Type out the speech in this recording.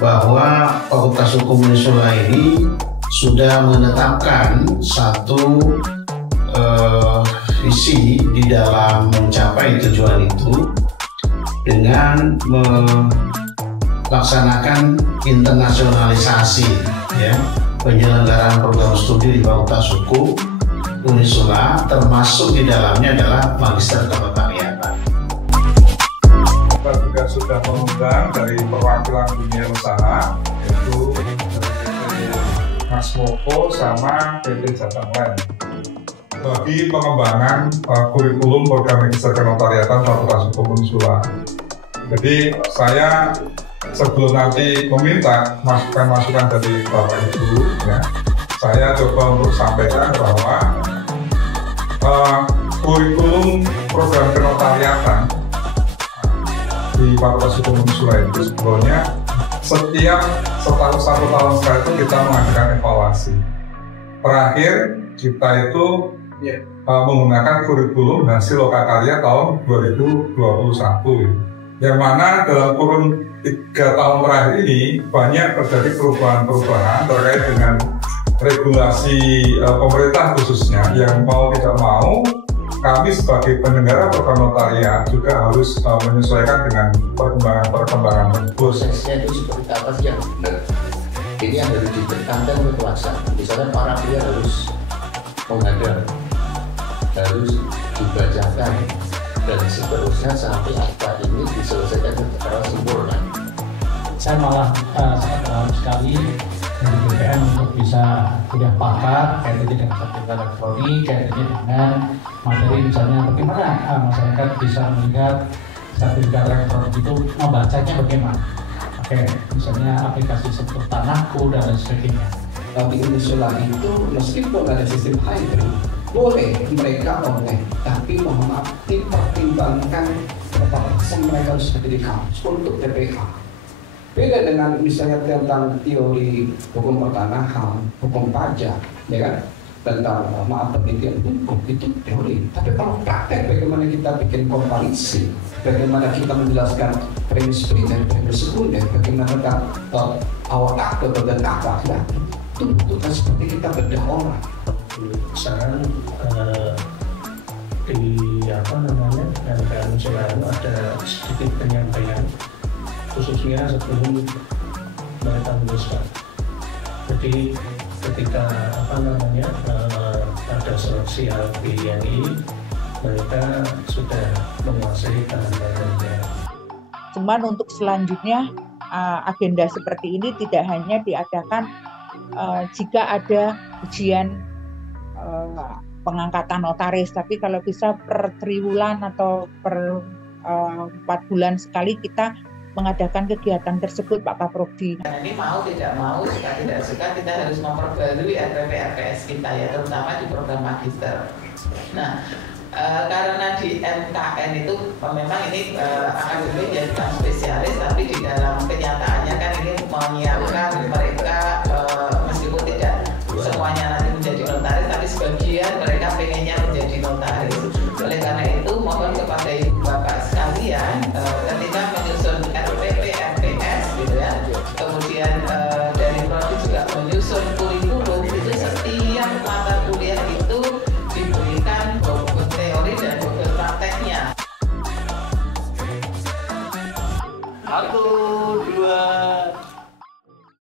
bahwa Fakultas Hukum Unisula ini sudah menetapkan satu visi di dalam mencapai tujuan itu dengan melaksanakan internasionalisasi ya, penyelenggaraan program studi di Fakultas Hukum Unisula, termasuk di dalamnya adalah Magister Kenotariatan. Kita juga sudah mengundang dari perwakilan dunia usaha, yaitu Mas Moko sama PT Jateng Land, bagi pengembangan kurikulum program Magister Kenotariatan Fakultas Hukum Unisula. Jadi saya sebelum nanti meminta masukan-masukan dari Bapak Ibu, ya, saya coba untuk sampaikan bahwa kurikulum program kenotariatan di Fakultas Hukum Unisula itu sebetulnya setiap satu tahun sekali itu kita mengadakan evaluasi. Terakhir kita itu menggunakan kurikulum hasil lokakarya tahun 2021, yang mana dalam kurun 3 tahun terakhir ini banyak terjadi perubahan-perubahan terkait dengan regulasi pemerintah khususnya, yang mau tidak mau kami sebagai penyelenggara program notariat juga harus menyesuaikan dengan perkembangan tersebut. Prosesnya itu seperti apa sih yang benar? Ini yang harus ditekankan oleh pelaksana. Misalnya para pihak harus menghadap, harus dibacakan, dan seterusnya sampai akta ini diselesaikan secara sempurna. Saya malah sangat berharap sekali dari BPN untuk bisa tidak pakar kaitannya dengan sertifikat elektronik, kaitannya dengan materi misalnya bagaimana masyarakat bisa melihat sertifikat elektronik itu membacanya bagaimana. Oke, misalnya aplikasi seperti Tanahku dan lain sebagainya. Tapi Unisula itu meskipun ada sistem hybrid, boleh mereka oleh, tapi mohon maaf dipertimbangkan berapa persen mereka harus ada di kampus untuk TPK. Beda dengan misalnya tentang teori hukum pertanahan, hukum pajak, ya kan, tentang penelitian hukum itu teori. Tapi kalau praktek, bagaimana kita bikin komparisi, bagaimana kita menjelaskan premis primer, premis sekunder, bagaimana kita awal akte dan apa, ya, itu bukan seperti kita bedah orang. Sekarang di LPM Unisula ada sedikit penyampaian khususnya sebelum mereka meluluskan. Jadi ketika ada seleksi LPNI, mereka sudah menguasai bahan-bahannya. Cuman untuk selanjutnya agenda seperti ini tidak hanya diadakan jika ada ujian pengangkatan notaris, tapi kalau bisa per triwulan atau per 4 bulan sekali kita mengadakan kegiatan tersebut, Pak Kaprodi. Nah, ini mau tidak mau, suka tidak suka, kita harus memperbarui RPP-RPS kita ya, terutama di program magister. Nah, karena di MKN itu memang ini akademik ya, bukan spesialis, tapi di dalam kenyataannya kan ini menyiapkan mereka meskipun tidak semuanya nanti menjadi notaris, tapi sebagian mereka pengennya menjadi notaris. Oleh karena itu mohon kepada ibu bapak sekalian, ketika menyusun RPP-RPS gitu ya, kemudian dari prodi juga menyusun kurikulum, itu setiap mata kuliah itu diberikan buku teori dan buku prakteknya. 1, 2